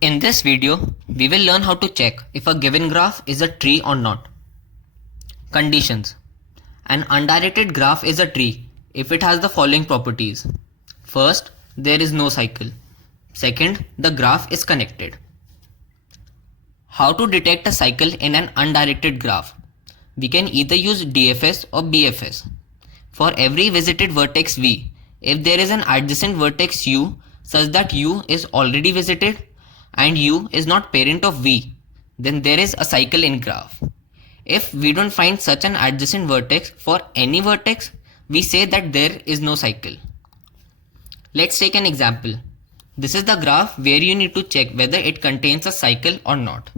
In this video, we will learn how to check if a given graph is a tree or not. Conditions. An undirected graph is a tree if it has the following properties. First, there is no cycle. Second, the graph is connected. How to detect a cycle in an undirected graph? We can either use DFS or BFS. For every visited vertex V, if there is an adjacent vertex U such that U is already visited and U is not parent of V, then there is a cycle in graph. If we don't find such an adjacent vertex for any vertex, we say that there is no cycle. Let's take an example. This is the graph where you need to check whether it contains a cycle or not.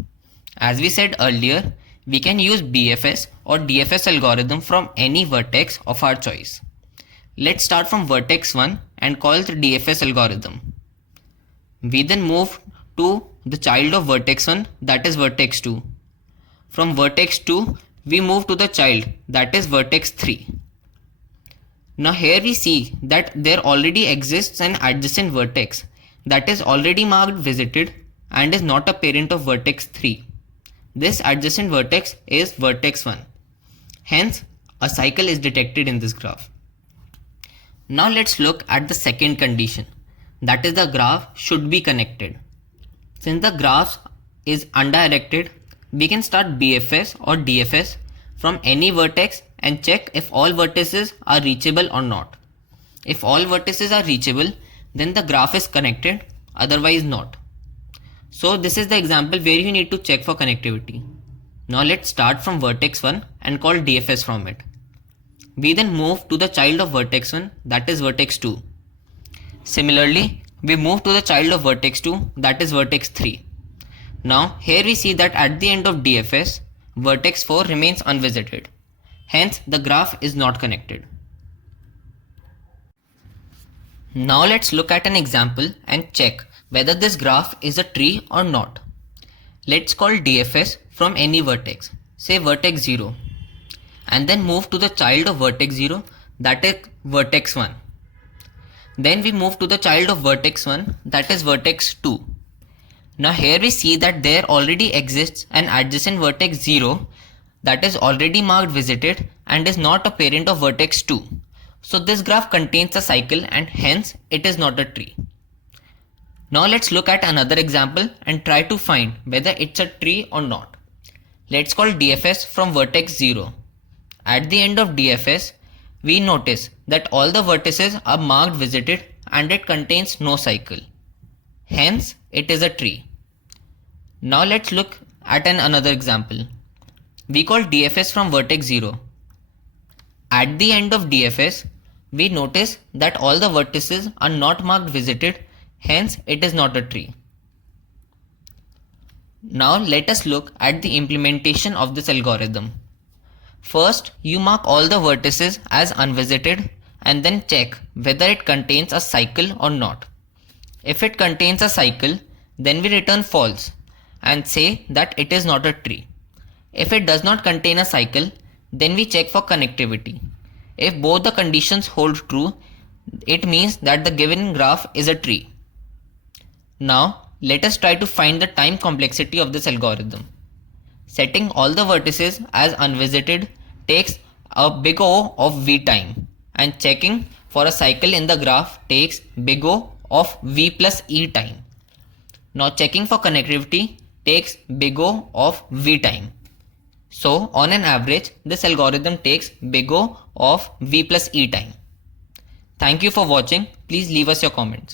As we said earlier, we can use BFS or DFS algorithm from any vertex of our choice. Let's start from vertex 1 and call the DFS algorithm. We then move to the child of vertex 1, that is vertex 2. From vertex 2, we move to the child, that is vertex 3. Now here we see that there already exists an adjacent vertex that is already marked visited and is not a parent of vertex 3. This adjacent vertex is vertex 1. Hence, a cycle is detected in this graph. Now let's look at the second condition, that is the graph should be connected. Since the graph is undirected, we can start BFS or DFS from any vertex and check if all vertices are reachable or not. If all vertices are reachable, then the graph is connected, otherwise not. So this is the example where you need to check for connectivity. Now let's start from vertex 1 and call DFS from it. We then move to the child of vertex 1, that is vertex 2. Similarly, we move to the child of vertex 2, that is vertex 3. Now here we see that at the end of DFS, vertex 4 remains unvisited. Hence the graph is not connected. Now let's look at an example and check whether this graph is a tree or not. Let's call DFS from any vertex, say vertex 0, and then move to the child of vertex 0, that is vertex 1. Then we move to the child of vertex 1, that is vertex 2. Now here we see that there already exists an adjacent vertex 0 that is already marked visited and is not a parent of vertex 2. So this graph contains a cycle and hence it is not a tree. Now let's look at another example and try to find whether it's a tree or not. Let's call DFS from vertex 0. At the end of DFS, we notice that all the vertices are marked visited and it contains no cycle. Hence, it is a tree. Now let's look at another example. We call DFS from vertex 0. At the end of DFS, we notice that all the vertices are not marked visited, hence it is not a tree. Now let us look at the implementation of this algorithm. First, you mark all the vertices as unvisited and then check whether it contains a cycle or not. If it contains a cycle, then we return false and say that it is not a tree. If it does not contain a cycle, then we check for connectivity. If both the conditions hold true, it means that the given graph is a tree. Now, let us try to find the time complexity of this algorithm. Setting all the vertices as unvisited takes a big O of V time, and checking for a cycle in the graph takes big O of V plus E time. Now checking for connectivity takes big O of V time. So on an average, this algorithm takes big O of V plus E time. Thank you for watching. Please leave us your comments.